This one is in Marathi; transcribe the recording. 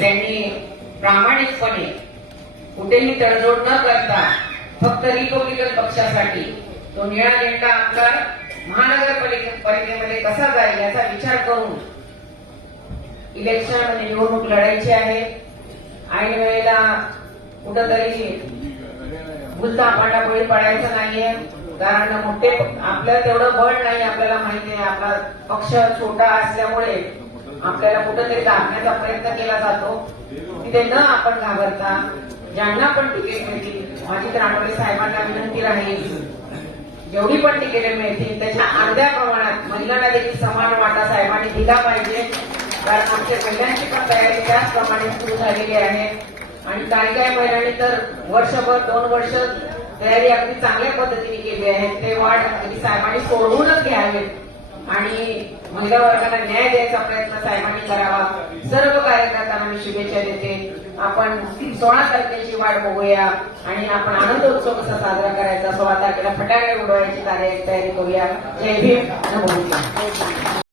त्यांनी प्रामाणिकपणे कुठेही तडजोड न करता फक्त रिपब्लिकन पक्षासाठी तो निळा झेंडा आमदार महानगरपालिकेमध्ये कसा जाईल याचा विचार करून इलेक्शन निवडणूक लढायची आहे। ऐन वेळेला कुठंतरी भुलता पांडा बळी पडायचं नाहीये, कारण मोठे आपल्याला तेवढं बळ नाही, आपल्याला माहिती आहे आपला पक्ष छोटा असल्यामुळे आपल्याला कुठंतरी दाबण्याचा प्रयत्न केला जातो। तिथे न आपण घाबरता ज्यांना पण तिकीट मिळतील, माझी तर आठवले साहेबांना विनंती राहील जेवढी पण तिकीट मिळतील त्याच्या अर्ध्या प्रमाणात महिलांना देखील समान वाटा साहेबांनी दिला पाहिजे, कारण आमच्या महिलांची पण तयारी त्याचप्रमाणे सुरू झालेली आहे। आणि काही महिलांनी तर वर्षभर 2 वर्ष तयारी अगदी चांगल्या पद्धतीने केली आहे। ते वाढ अगदी साहेबांनी सोडवूनच घ्यावे आणि महिला वर्गाला न्याय द्यायचा प्रयत्न साहेबांनी करावा। सर्व कार्यकर्त्यांना मी शुभेच्छा देते। आपण 16 तारखेची वाट बघूया आणि आपण आनंदोत्सव कसा साजरा करायचा, 16 तारखेला फटाके उडवायची तयारी करूया। जय भीम, नमो बुद्धाय।